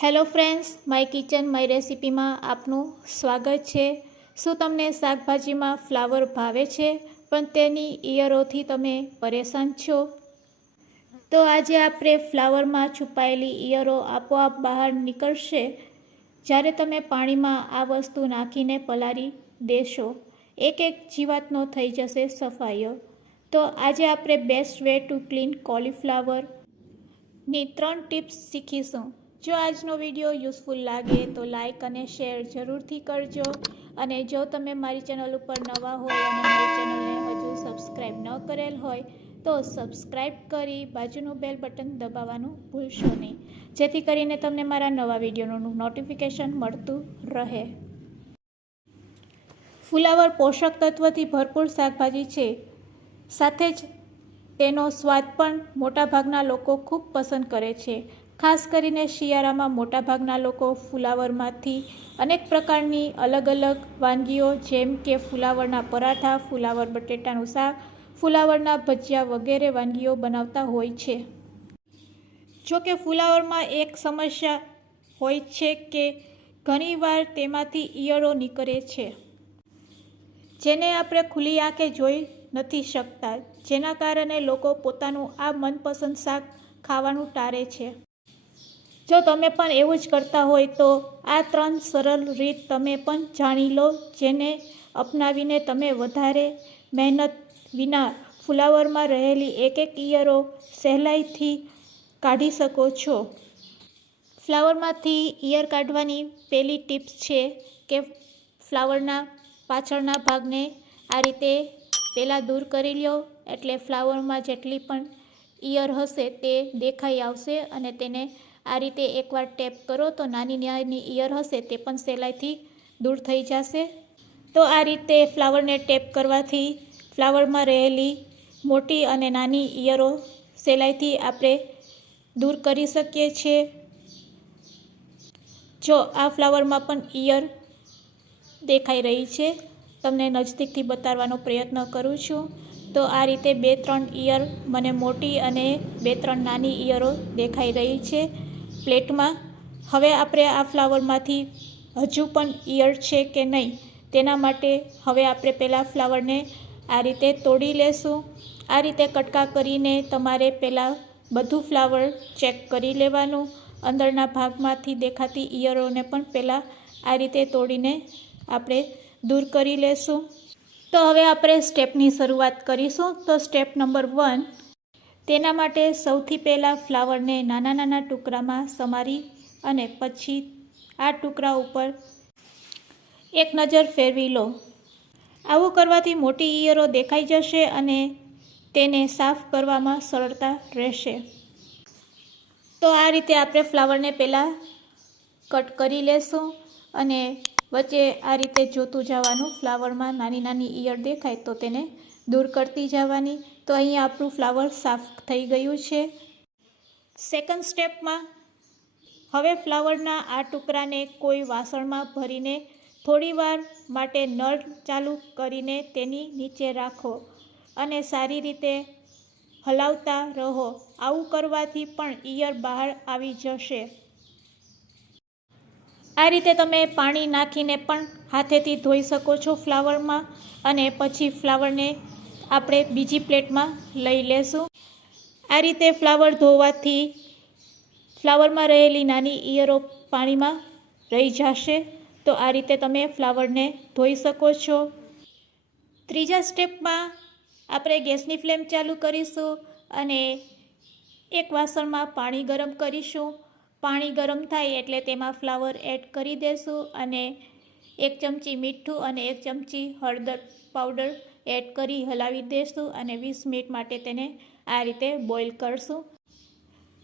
Hello friends, my kitchen my રેસિપીમાં આપનું સ્વાગત છે। શું તમને શાકભાજીમાં ફ્લાવર ભાવે છે પણ તેની ઈયરોથી તમે પરેશાન છો? તો આજે આપણે ફ્લાવરમાં છુપાયેલી ઈયરો આપોઆપ બહાર નીકળશે જ્યારે તમે પાણીમાં આ વસ્તુ નાખીને પલાળી દેશો। એક જીવાતનો થઈ જશે સફાયો। તો આજે આપણે બેસ્ટ વે ટુ ક્લીન કોલીફ્લાવરની 3 ટિપ્સ શીખીશું। જો આજનો વિડીયો યુઝફુલ લાગે તો લાઇક અને શેર જરૂરથી કરજો। અને જો તમે મારી ચેનલ ઉપર નવા હોય અને મારી ચેનલને હજુ સબસ્ક્રાઈબ ન કરેલ હોય તો સબસ્ક્રાઈબ કરી બાજુનું બેલ બટન દબાવવાનું ભૂલશો નહીં, જેથી કરીને તમને મારા નવા વિડીયોનું નોટિફિકેશન મળતું રહે। ફુલાવર પોષક તત્વથી ભરપૂર શાકભાજી છે, સાથે જ તેનો સ્વાદ પણ મોટાભાગના લોકો ખૂબ પસંદ કરે છે। ખાસ કરીને શિયાળામાં મોટાભાગના લોકો ફુલાવરમાંથી અનેક પ્રકારની અલગ અલગ વાનગીઓ જેમ કે ફુલાવરના પરાઠા, ફુલાવર બટેટાનું શાક, ફુલાવરના ભજીયા વગેરે વાનગીઓ બનાવતા હોય છે। જો કે ફુલાવરમાં એક સમસ્યા હોય છે કે ઘણીવાર તેમાંથી ઈયળો નીકળે છે, જેને આપણે ખુલ્લી આંખે જોઈ નથી શકતા, જેના કારણે લોકો પોતાનું આ મનપસંદ શાક ખાવાનું ટાળે છે। જો તમે પણ એવું જ કરતા હોય તો આ 3 સરળ રીત તમે પણ જાણી લો, જેને અપનાવીને તમે વધારે મહેનત વિના ફુલાવરમાં રહેલી એક ઈયળો સહેલાઈથી કાઢી શકો છો। ફ્લાવરમાંથી ઈયળ કાઢવાની પહેલી ટિપ્સ છે કે ફ્લાવરના પાછળના ભાગને આ રીતે પહેલાં દૂર કરી લો, એટલે ફ્લાવરમાં જેટલી પણ ઈયળ હશે તે દેખાઈ આવશે અને તેને આ રીતે એકવાર ટેપ કરો તો નાની નાની ઈયળ હશે તે પણ સહેલાઈથી દૂર થઈ જશે। તો આ રીતે ફ્લાવરને ટેપ કરવાથી ફ્લાવરમાં રહેલી મોટી અને નાની ઈયળો સહેલાઈથી આપણે દૂર કરી શકીએ છીએ। જો આ ફ્લાવરમાં પણ ઈયળ દેખાઈ રહી છે, તમને નજીકથી બતાવવાનો પ્રયત્ન કરું છું। તો આ રીતે 2-3 ઈયળ મને મોટી અને 2-3 નાની ઈયળો દેખાઈ રહી છે પ્લેટમાં। હવે આપણે આ ફ્લાવરમાંથી હજુ પણ ઈયળ છે કે નહીં તેના માટે હવે આપણે પહેલાં ફ્લાવરને આ રીતે તોડી લેશું। આ રીતે કટકા કરીને તમારે પહેલાં બધું ફ્લાવર ચેક કરી લેવાનું। અંદરના ભાગમાંથી દેખાતી ઈયળોને પણ પહેલાં આ રીતે તોડીને આપણે દૂર કરી લેશું। તો હવે આપણે સ્ટેપની શરૂઆત કરીશું। તો સ્ટેપ નંબર 1, તેના માટે સૌથી પહેલાં ફ્લાવરને નાના નાના ટુકડામાં સમારી અને પછી આ ટુકડા ઉપર એક નજર ફેરવી લો। આવું કરવાથી મોટી ઈયળો દેખાઈ જશે અને તેને સાફ કરવામાં સરળતા રહેશે। તો આ રીતે આપણે ફ્લાવરને પહેલાં કટ કરી લેશું અને વચ્ચે આ રીતે જોતું જવાનું, ફ્લાવરમાં નાની નાની ઈયળ દેખાય તો તેને દૂર કરતી જવાની। તો અહીંયા આપણું ફ્લાવર સાફ થઈ ગયું છે। સેકન્ડ સ્ટેપમાં હવે ફ્લાવરના આ ટુકડાને કોઈ વાસણમાં ભરીને થોડીવાર માટે નળ ચાલુ કરીને તેની નીચે રાખો અને સારી રીતે હલાવતા રહો। આવું કરવાથી પણ ઈયળ બહાર આવી જશે। આ રીતે તમે પાણી નાખીને પણ હાથેથી ધોઈ શકો છો ફ્લાવરમાં, અને પછી ફ્લાવરને આપણે બીજી પ્લેટમાં લઈ લેશું। આ રીતે ફ્લાવર ધોવાથી ફ્લાવરમાં રહેલી નાની ઈયળો પાણીમાં રહી જશે। તો આ રીતે તમે ફ્લાવરને ધોઈ શકો છો। ત્રીજા સ્ટેપમાં આપણે ગેસની ફ્લેમ ચાલુ કરીશું અને એક વાસણમાં પાણી ગરમ કરીશું। પાણી ગરમ થાય એટલે તેમાં ફ્લાવર એડ કરી દેશું અને 1 ચમચી મીઠું અને 1 ચમચી હળદર પાવડર એડ કરી હલાવી દેશું અને 20 મિનિટ માટે તેને આ રીતે બોઇલ કરશું।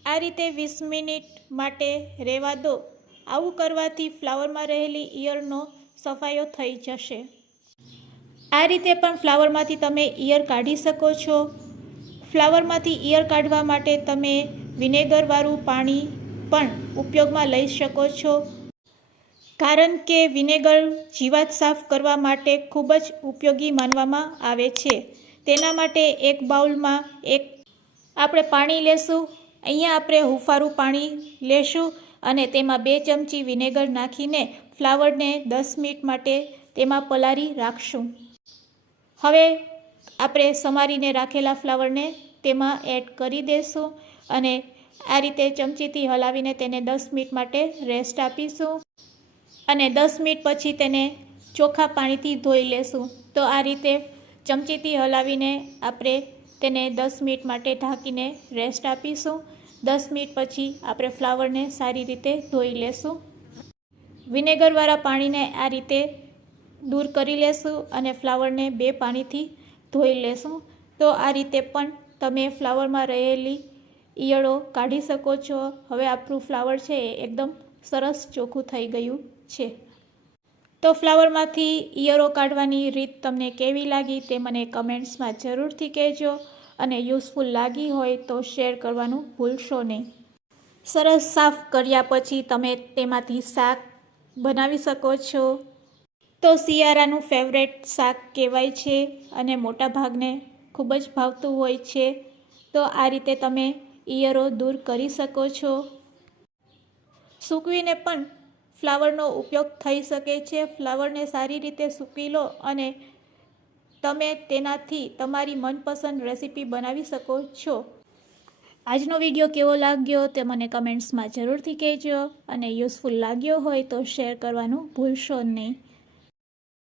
આ રીતે 20 મિનિટ માટે રહેવા દો। આવું કરવાથી ફ્લાવરમાં રહેલી ઈયળનો સફાયો થઈ જશે। આ રીતે પણ ફ્લાવરમાંથી તમે ઈયળ કાઢી શકો છો। ફ્લાવરમાંથી ઈયળ કાઢવા માટે તમે વિનેગરવાળું પાણી પણ ઉપયોગમાં લઈ શકો છો, કારણ કે વિનેગર જીવાત સાફ કરવા માટે ખૂબ જ ઉપયોગી માનવામાં આવે છે। તેના માટે એક બાઉલમાં આપણે પાણી લેશું। અહીંયા આપણે હુંફાળું પાણી લેશું અને તેમાં 2 ચમચી વિનેગર નાખીને ફ્લાવરને 10 મિનિટ માટે તેમાં પલાળી રાખશું. હવે આપણે સમારીને રાખેલા ફ્લાવરને તેમાં એડ કરી દઈશું અને આ રીતે ચમચીથી હલાવીને તેને 10 મિનિટ માટે રેસ્ટ આપીશું અને 10 મિનિટ પછી તેને ચોખ્ખા પાણીથી ધોઈ લેશું. તો આ રીતે ચમચીથી હલાવીને આપણે તેને 10 મિનિટ માટે ઢાંકીને રેસ્ટ આપીશું. 10 મિનિટ પછી આપણે ફ્લાવરને સારી રીતે ધોઈ લેશું. વિનેગરવાળા પાણીને આ રીતે દૂર કરી લેશું અને ફ્લાવરને 2 પાણીથી ધોઈ લેશું. તો આ રીતે પણ તમે ફ્લાવરમાં રહેલી ઈયળો કાઢી શકો છો. હવે આપણું ફ્લાવર છે એ એકદમ સરસ ચોખ્ખું થઈ ગયું છે. તો ફ્લાવરમાંથી ઈયળો કાઢવાની રીત તમને કેવી લાગી તે મને કમેન્ટ્સમાં જરૂરથી કહેજો અને યુઝફુલ લાગી હોય તો શેર કરવાનું ભૂલશો નહીં. સરસ સાફ કર્યા પછી તમે તેમાંથી શાક બનાવી શકો છો. તો શિયાળાનું ફેવરેટ શાક કહેવાય છે અને મોટા ભાગને ખૂબ જ ભાવતું હોય છે. તો આ રીતે તમે ઈયળો દૂર કરી શકો છો. સૂકવીને પણ ફ્લાવરનો ઉપયોગ થઈ શકે છે. ફ્લાવરને સારી રીતે સૂકવી લો અને તમે તેનાથી તમારી મનપસંદ રેસીપી બનાવી શકો છો. આજનો વિડીયો કેવો લાગ્યો તે મને કમેન્ટ્સમાં જરૂરથી કહેજો અને યુઝફુલ લાગ્યો હોય તો શેર કરવાનું ભૂલશો નહીં.